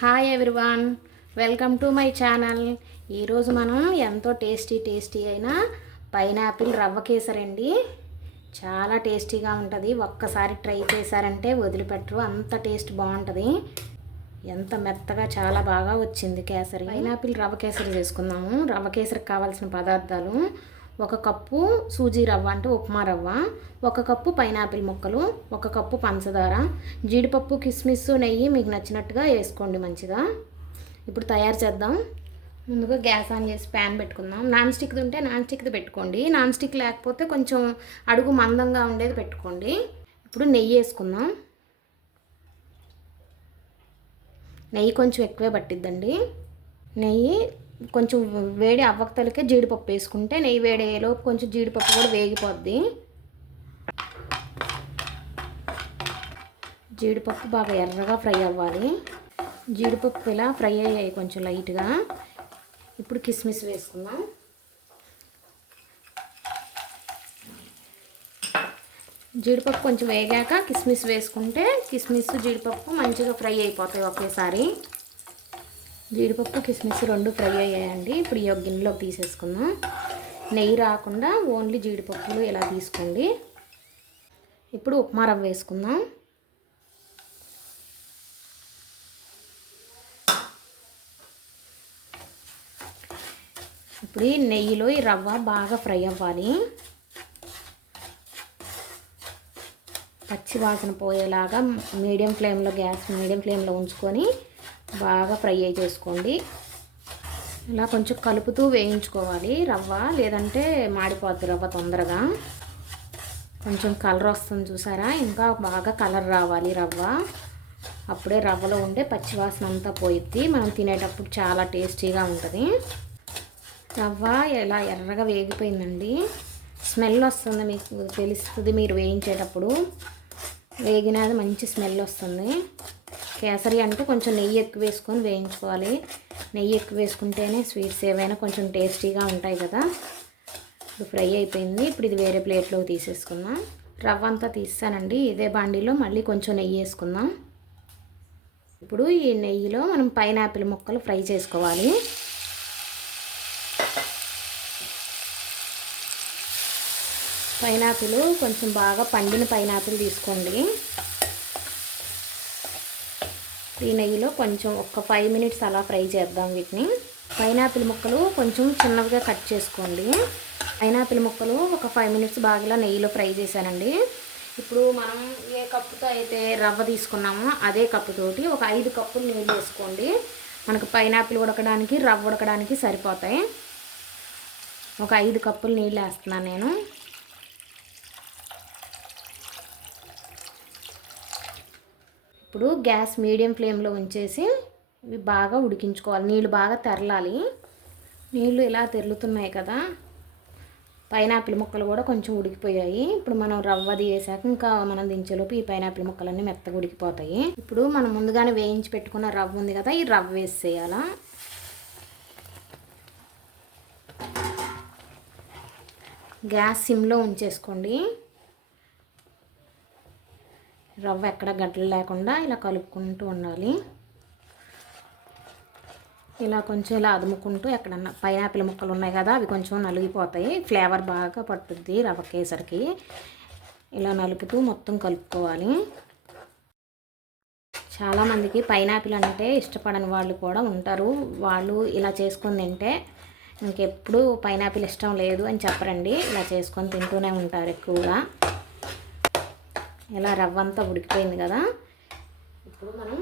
Hi everyone, welcome to my channel. ఈరోజు మనం ఎంతో టేస్టీ అయిన పైనాపిల్ రవ్వ కేసరి అండి. చాలా టేస్టీగా ఉంటుంది. ఒక్కసారి ట్రై చేశారంటే వదిలిపెట్టరు, అంత టేస్ట్ బాగుంటుంది. ఎంత మెత్తగా చాలా బాగా వచ్చింది కేసరి. పైనాపిల్ రవ్వ కేసరి చేసుకుందాము. రవ్వ కేసరికి కావాల్సిన పదార్థాలు: 1 కప్పు సూజీ రవ్వ అంటే ఉప్మా రవ్వ, 1 కప్పు పైనాపిల్ ముక్కలు, 1 కప్పు పంచదార, జీడిపప్పు, కిస్మిస్, నెయ్యి మీకు నచ్చినట్టుగా వేసుకోండి మంచిగా. ఇప్పుడు తయారు చేద్దాం. ముందుగా గ్యాస్ ఆన్ చేసి ప్యాన్ పెట్టుకుందాం. నాన్ స్టిక్ది ఉంటే నాన్ స్టిక్ది పెట్టుకోండి, నాన్ స్టిక్ లేకపోతే కొంచెం అడుగు మందంగా ఉండేది పెట్టుకోండి. ఇప్పుడు నెయ్యి వేసుకుందాం. నెయ్యి కొంచెం ఎక్కువే పట్టిద్దండి. నెయ్యి కొంచెం వేడి అవ్వకతలకే జీడిపప్పు వేసుకుంటే నెయ్యి వేడేలోపు కొంచెం జీడిపప్పు కూడా వేగిపోద్ది. జీడిపప్పు బాగా ఎర్రగా ఫ్రై అవ్వాలి. జీడిపప్పు ఇలా ఫ్రై అయ్యాయి కొంచెం లైట్గా. ఇప్పుడు కిస్మిస్ వేసుకుందాం. జీడిపప్పు కొంచెం వేగాక కిస్మిస్ వేసుకుంటే కిస్మిస్ జీడిపప్పు మంచిగా ఫ్రై అయిపోతాయి ఒకేసారి. జీడిపప్పు కిస్మిస్ 2 ఫ్రై అయ్యాయండి. ఇప్పుడు ఈ గిన్నెలోకి తీసేసుకుందాం. నెయ్యి రాకుండా ఓన్లీ జీడిపప్పులు ఇలా తీసుకోండి. ఇప్పుడు ఉప్మా రవ్వ వేసుకుందాం. ఇప్పుడు ఈ నెయ్యిలో ఈ రవ్వ బాగా ఫ్రై అవ్వాలి. పచ్చి వాసన పోయేలాగా గ్యాస్ మీడియం ఫ్లేమ్లో ఉంచుకొని బాగా ఫ్రై చేసుకోండి. ఇలా కొంచెం కలుపుతూ వేయించుకోవాలి రవ్వ, లేదంటే మాడిపోద్ది రవ్వ తొందరగా. కొంచెం కలర్ వస్తుంది చూసారా, ఇంకా బాగా కలర్ రావాలి రవ్వ. అప్పుడే రవ్వలో ఉండే పచ్చివాసన అంతా పోయిద్ది, మనం తినేటప్పుడు చాలా టేస్టీగా ఉంటుంది. రవ్వ ఇలా ఎర్రగా వేగిపోయిందండి. స్మెల్ వస్తుంది, మీకు తెలుస్తుంది మీరు వేయించేటప్పుడు. వేగినది మంచి స్మెల్ వస్తుంది. కేసరి అంటే కొంచెం నెయ్యి ఎక్కువ వేసుకొని వేయించుకోవాలి. నెయ్యి ఎక్కువ వేసుకుంటేనే స్వీట్స్ ఏవైనా కొంచెం టేస్టీగా ఉంటాయి కదా. ఇప్పుడు ఫ్రై అయిపోయింది. ఇప్పుడు ఇది వేరే ప్లేట్లోకి తీసేసుకుందాం. రవ్వ అంతా తీసానండి. ఇదే బాండీలో మళ్ళీ కొంచెం నెయ్యి వేసుకుందాం. ఇప్పుడు ఈ నెయ్యిలో మనం పైనాపిల్ ముక్కలు ఫ్రై చేసుకోవాలి. పైనాపిల్ కొంచెం బాగా పండిన పైనాపిల్ తీసుకోండి. ఈ నెయ్యిలో కొంచెం ఒక 5 మినిట్స్ అలా ఫ్రై చేద్దాం వీటిని. పైనాపిల్ ముక్కలు కొంచెం చిన్నవిగా కట్ చేసుకోండి. పైనాపిల్ ముక్కలు ఒక 5 మినిట్స్ బాగా నెయ్యిలో ఫ్రై చేశానండి. ఇప్పుడు మనం ఏ కప్పుతో అయితే రవ్వ తీసుకున్నామో అదే కప్పుతోటి ఒక 5 కప్పులు నీళ్ళు వేసుకోండి. మనకు పైనాపిల్ ఉడకడానికి రవ్వ ఉడకడానికి సరిపోతాయి. ఒక 5 కప్పులు నీళ్ళు వేస్తున్నాను నేను. ఇప్పుడు గ్యాస్ మీడియం ఫ్లేమ్లో ఉంచేసి ఇవి బాగా ఉడికించుకోవాలి. నీళ్ళు బాగా తెరలాలి. నీళ్ళు ఇలా తెరులుతున్నాయి కదా, పైనాపిల్ ముక్కలు కూడా కొంచెం ఉడికిపోయాయి. ఇప్పుడు మనం రవ్వది వేసాక ఇంకా మనం దించేలోపు ఈ పైనాపిల్ ముక్కలన్నీ మెత్తగా ఉడికిపోతాయి. ఇప్పుడు మనం ముందుగానే వేయించి పెట్టుకున్న రవ్వ ఉంది కదా, ఈ రవ్వ వేసేయాలా. గ్యాస్ సిమ్లో ఉంచేసుకోండి. రవ్వ ఎక్కడ గడ్డలు లేకుండా ఇలా కలుపుకుంటూ ఉండాలి. ఇలా కొంచెం ఇలా అదుముకుంటూ, ఎక్కడన్నా పైనాపిల్ ముక్కలు ఉన్నాయి కదా అవి కొంచెం నలిగిపోతాయి, ఫ్లేవర్ బాగా పట్టుద్ది రవ్వ కేసరికి. ఇలా నలుపుతూ మొత్తం కలుపుకోవాలి. చాలామందికి పైనాపిల్ అంటే ఇష్టపడని వాళ్ళు కూడా ఉంటారు. వాళ్ళు ఇలా చేసుకొని తింటే ఇంకెప్పుడు పైనాపిల్ ఇష్టం లేదు అని చెప్పరండి. ఇలా చేసుకొని తింటూనే ఉంటారు ఎక్కువగా. ఇలా రవ్వ అంతా ఉడికిపోయింది కదా, ఇప్పుడు మనం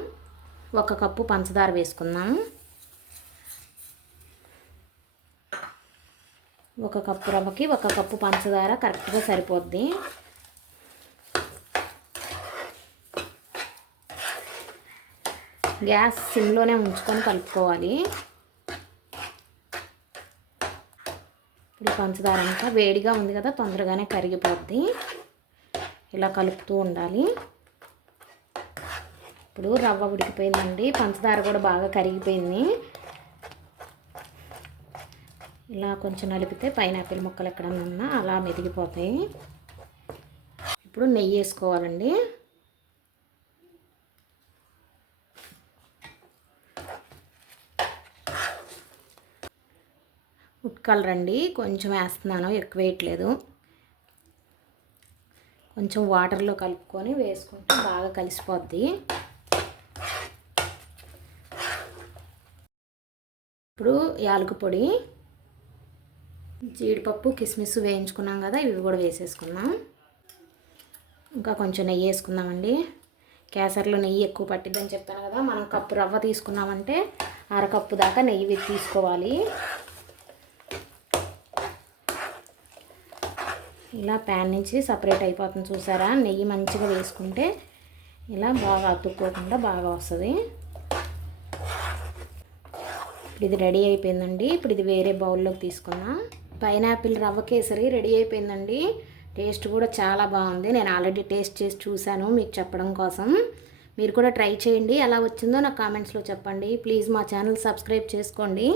1 కప్పు పంచదార వేసుకుందాం. 1 కప్పు రవ్వకి 1 కప్పు పంచదార కరెక్ట్గా సరిపోద్ది. గ్యాస్ సిమ్లోనే ఉంచుకొని కలుపుకోవాలి. ఇప్పుడు పంచదార అంతా వేడిగా ఉంది కదా, తొందరగానే కరిగిపోద్ది. ఇలా కలుపుతూ ఉండాలి. ఇప్పుడు రవ్వ ఉడికిపోయిందండి, పంచదార కూడా బాగా కరిగిపోయింది. ఇలా కొంచెం నలిపితే పైనాపిల్ ముక్కలు ఎక్కడన్నా ఉన్నా అలా మెదిగిపోతాయి. ఇప్పుడు నెయ్యి వేసుకోవాలండి. కలర్ అండి, కొంచెం వేస్తున్నాను, ఎక్కువ వేయట్లేదు. కొంచెం వాటర్లో కలుపుకొని వేసుకుంటే బాగా కలిసిపోద్ది. ఇప్పుడు యాలకుల పొడి, జీడిపప్పు, కిస్మిస్ వేయించుకున్నాం కదా, ఇవి కూడా వేసేసుకుందాం. ఇంకా కొంచెం నెయ్యి వేసుకుందామండి. కేసరిలో నెయ్యి ఎక్కువ పట్టిద్దని చెప్పాను కదా, మనం కప్పు రవ్వ తీసుకున్నామంటే అరకప్పు దాకా నెయ్యి తీసుకోవాలి. ఇలా ప్యాన్ నుంచి సపరేట్ అయిపోతుంది చూసారా. నెయ్యి మంచిగా వేసుకుంటే ఇలా బాగా అతుక్కోకుండా బాగా వస్తుంది. ఇప్పుడు ఇది రెడీ అయిపోయిందండి. ఇప్పుడు ఇది వేరే బౌల్లోకి తీసుకుందాం. పైనాపిల్ రవ్వ కేసరి రెడీ అయిపోయిందండి. టేస్ట్ కూడా చాలా బాగుంది. నేను ఆల్రెడీ టేస్ట్ చేసి చూశాను మీకు చెప్పడం కోసం. మీరు కూడా ట్రై చేయండి. ఎలా వచ్చిందో నాకు కామెంట్స్లో చెప్పండి. ప్లీజ్ మా ఛానల్ సబ్స్క్రైబ్ చేసుకోండి.